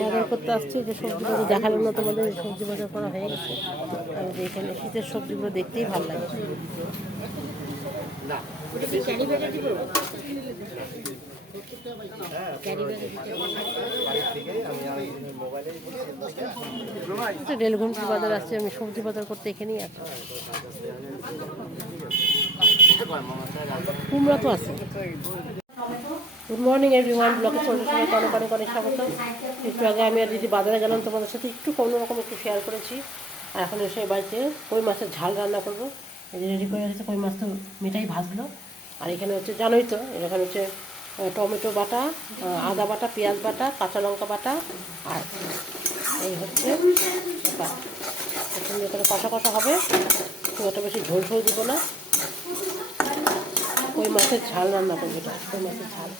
বাজার করতে আসছি যে সবজিগুলো দেখালাম না তোমাদের সবজি বাজার করা হয়ে গেছে। আর যে এখানে শীতের সবজিগুলো দেখতেই ভালো লাগে। রেলঘুমটি বাজার আসছে, আমি সবজি বাজার করতে এখানেই আসছি কুমড়া তো আছে। গুড মর্নিং এভরিওয়ান ব্লকে চলতে সময় অনেক অনেক অনেক স্বাগত একটু আগে আমি আর দিদি বাজারে গেলাম, তোমাদের সাথে একটু কোনো রকম একটু শেয়ার করেছি। আর এখন এসে বাড়িতে কই মাছের ঝাল রান্না করব। এই রেডি করে রেখেছে, কই মাছ তো মেটাই ভাজলো। আর এখানে হচ্ছে, জানোই তো, এখানে হচ্ছে টমেটো বাটা আদা বাটা, পেঁয়াজ বাটা, কাঁচা লঙ্কা বাটা, আর এই হচ্ছে। এখন কষা কষা হবে। খুব একটা বেশি ঝোল ঝোল দিব না। কই মাছের ঝাল রান্না করব কই মাছের ঝাল।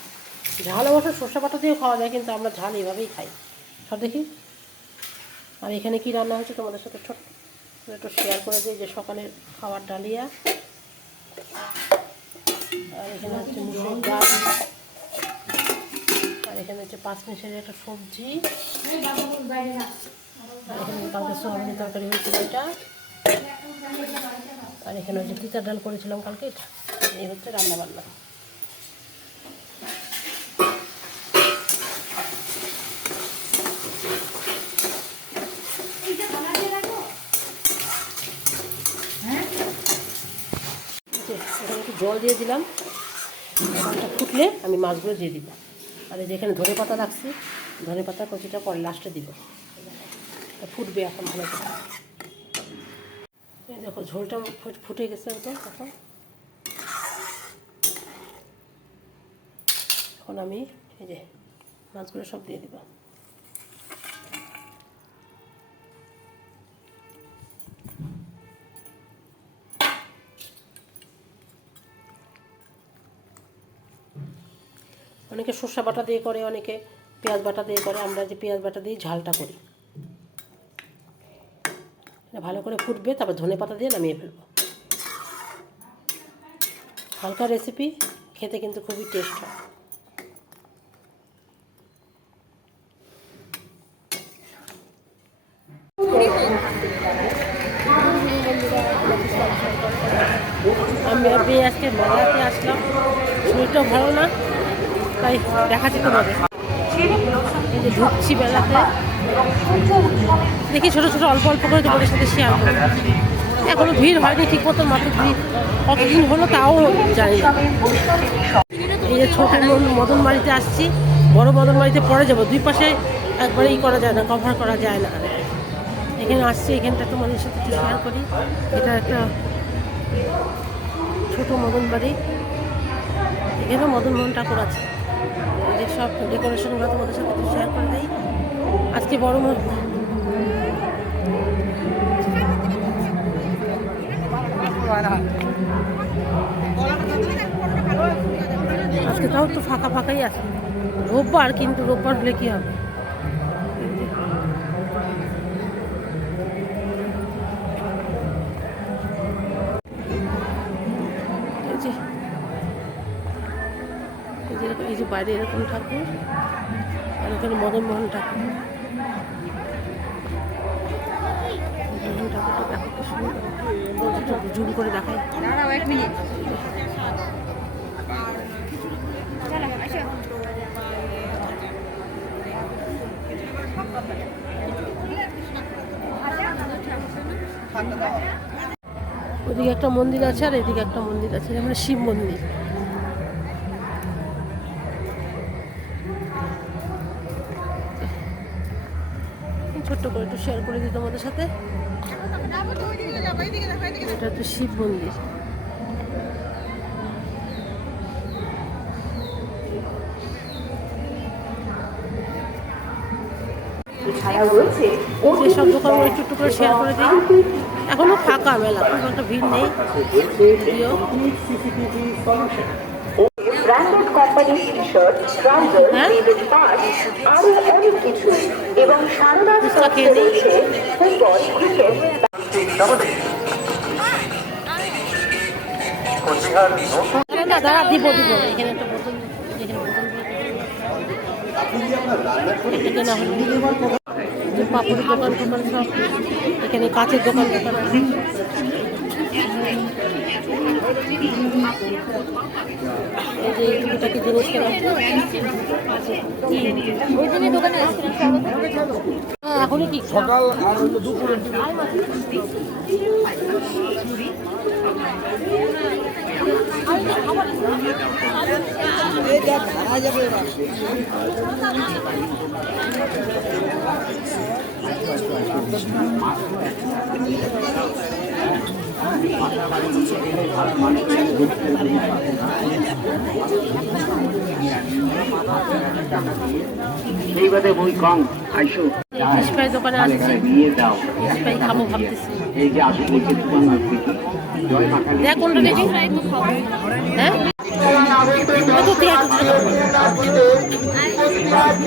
ঝাল অবশ্য সর্ষে বাটা দিয়েও খাওয়া যায়, কিন্তু আমরা ঝাল এইভাবেই খাই। সব দেখি? আর এখানে কি রান্না হয়েছে তোমাদের সাথে? ছোট একটু শেয়ার করে দিই যে সকালের খাবার ডালিয়া। আর এখানে হচ্ছে মুসুর ডাল। আর এখানে হচ্ছে পাঁচ মিশালি একটা সবজি। আর কালকে সোয়াবিনের তরকারি হয়েছিল এটা। আর এখানে হচ্ছে তিতার ডাল করেছিলাম কালকে। এই হচ্ছে রান্না বান্না যে এখানে একটু জল দিয়ে দিলাম। জলটা ফুটলে আমি মাছগুলো দিয়ে দিব। আর যেখানে ধনে পাতা রাখছি, ধনে পাতা কচিটা পরে লাস্টে দিব। ফুটবে এখন ভালো করে। দেখো, ঝোলটা ফুট- ফুটে গেছে একদম এখন। এখন আমি এই যে মাছগুলো সব দিয়ে দিব। অনেকে সর্ষা বাটা দিয়ে করে, অনেকে পেঁয়াজ বাটা দিয়ে করে। আমরা যে পেঁয়াজ বাটা দিয়ে ঝালটা করি। ভালো করে ফুটবে, তারপর ধনে পাতা দিয়ে নামিয়ে ফেলব। হালকা রেসিপি খেতে কিন্তু খুবই টেস্ট হয়। আমি আজকে মেলাতে আসলাম। শরীরটা ভালো না। তাই দেখাচ্ছি তোমাদের। এই যে ঢুকছি মেলাতে দেখি ছোটো ছোটো অল্প অল্প করে তোমাদের সাথে শেয়ার করব। এখনও ভিড় হয়নি ঠিক মতো মাত্র ভিড়। কতদিন হলো তাও না। এই যে ছোটো মদন- বাড়িতে আসছি। বড় মদন বাড়িতে পরে যাব। দুই পাশে একবারে ই করা যায় না কভার করা যায় না। এখানে আসছি, এখানটা তোমাদের সাথে একটু শেয়ার করি। এটা একটা ছোট মদন বাড়ি। এখানেও মদন মোহন ঠাকুর আছে। যে সব ডেকোরেশনগুলো তোমাদের সাথে একটু শেয়ার করে দিই। আজকে বড় আজকে তাও তো ফাঁকা ফাঁকাই আছে। রোববার, কিন্তু রোববার হলে কি হবে? যে বাইরে এরকম ঠাকুর, আর ওখানে মদন মোহন ঠাকুর। ঠাকুরটা কি জুম করে দেখাই। ওদিকে একটা মন্দির আছে আর এদিকে একটা মন্দির আছে যেমন শিব মন্দির। শেয়ার করে দিই তোমাদের সাথে। এটা হচ্ছে শিব মন্দির। দোকানগুলো একটু একটু করে শেয়ার করে দিই। এখনও ফাঁকা মেলা খুব একটা ভিড় নেই। ব্র্যান্ডেড কোম্পানির ট্রাউজার হ্যাঁ? বেবির পার্স অনেক কিছু। এবং সারদা ফুচকা রয়েছে ফুটবল ক্রিকেট না, না দাঁড়া দিব দিব। এখানে একটা বোতল এখানে বোতল এটা কেনা হলো পাপড়ের দোকান টোকান সব এখানে কাঁচের দোকান আছে এই যে দুটাকে জিনিস ওই দিনই দোকানে এসেছিলাম হ্যাঁ, এখনই কি সকাল আর দুপুরে এইবারে বই কম আইসো। ফিশ ফ্রাই দোকানে আসছি। দিয়ে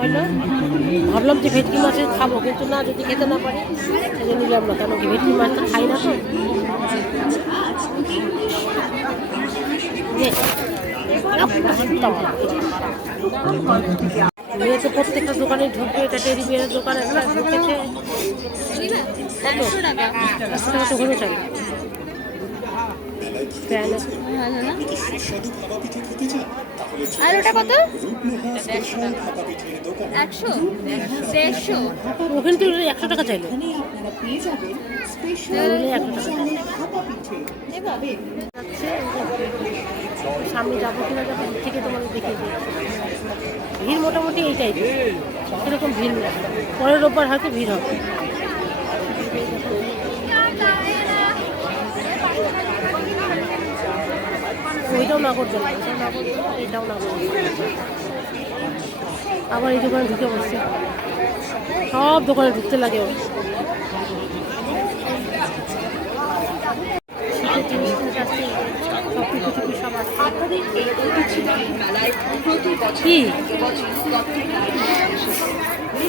হলো। ভাবলাম যে ভেটকি মাছের খাব, কিন্তু না, যদি খেতে না পারি সেজন্য নিলাম না, কেন ভেটকি মাছ খাই না তো? মেয়ে তো প্রত্যেকটা দোকানে ঢুকবে, এটা টেরি বিয়ারের দোকান একটা ঢুকেছে। একশো টাকা। একশো টাকা। আর ওটা কত? একশো। দেড়শো। একশো চাইলো। যাচ্ছে, সামনে যাব কিনা যাব থেকে তোমাদের দেখিয়ে দিচ্ছি। ভিড় মোটামুটি এইটাই সেরকম ভিড় না পরের রোববার হয়তো ভিড় হবে। এটাও আবার এই দোকানে ঢুকে বসছে সব দোকানে ঢুকতে লাগে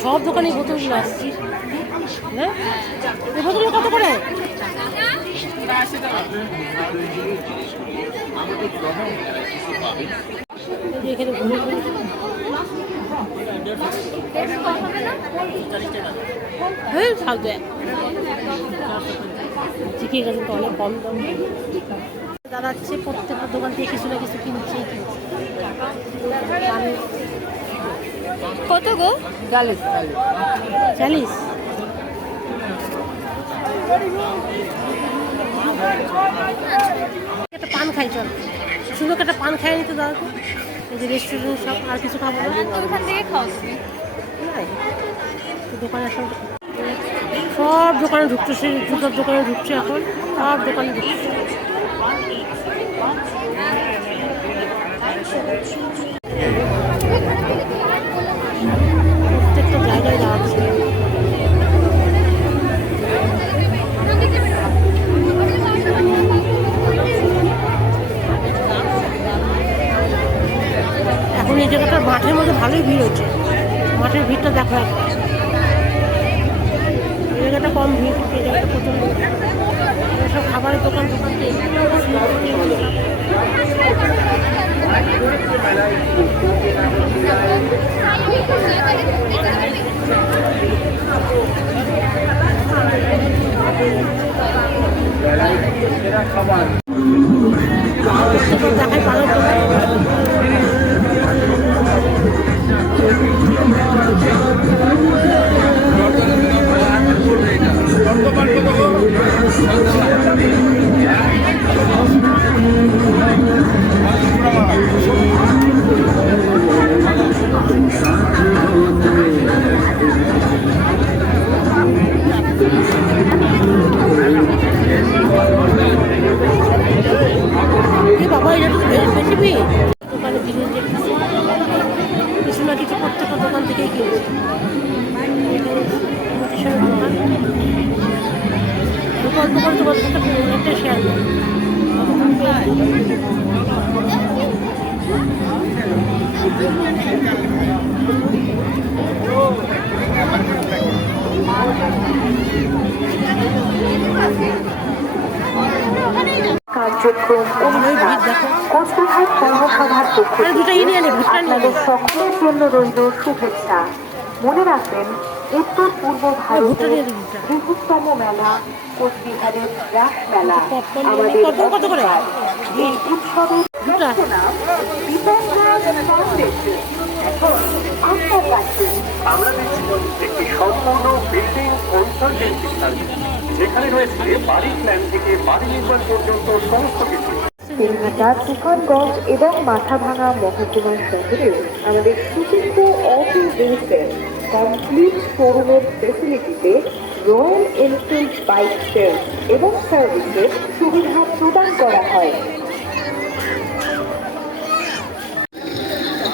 সব দোকানে আসছে হ্যাঁ? কত করে? হ্যাঁ তো অনেক কম দাম। দাঁড়াচ্ছে প্রত্যেকটা দোকান থেকে কিছু না কিছু কিনছে কত গো? চালিস একটা পান খাই চল। সুন্দর একটা পান খাই নিতে দাও তো। এই যে রেস্টুরেন্ট সব আর কিছু খাব না। ওখান থেকে তো দোকানে এখন সব দোকানে ঢুকতেছে জুতোর দোকানে ঢুকছে এখন। সব দোকানে ঢুকছে। সব খাবারের দোকান দোকান দেখায় কার্যক্রম কোচবিহার পৌরসভার পক্ষ। আপনাদের সকলের জন্য রইল শুভেচ্ছা মনে রাখবেন উত্তর পূর্ব ভারতের। বৃহত্তম মেলা কোচবিহারের রাস মেলা। আমাদের এই উৎসবের আমরা দিচ্ছি একটি সম্পূর্ণ বিল্ডিং কনসালটেন্সি সার্ভিস যেখানে রয়েছে বাড়ি প্ল্যান থেকে বাড়ি নির্মাণ পর্যন্ত সমস্ত কিছু। দিনহাটা তুফানগঞ্জ এবং মাথাভাঙা মহকুমা শহরে আমাদের সুচিত্র বেসের কমপ্লিট শোরুমের ফেসিলিটিতে রয়্যাল এনফিল্ড বাইক সেল এবং সার্ভিসের সুবিধা প্রদান করা হয়।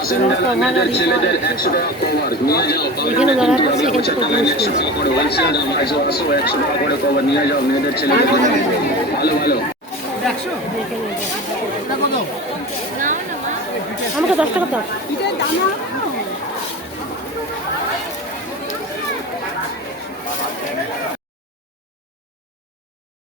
ছেলেদের একশো টাকা কভার নিয়ে যাও এখানে দাঁড়া কিন্তু করছে, আমরা এখানে বলছি টাকা একশো টাকা করে হোলসেল দাম একশো আসো একশো টাকা করে কভার নিয়ে যাও মেয়েদের ছেলেদের ভালো ভালো। আমাকে দশ টাকা দাও।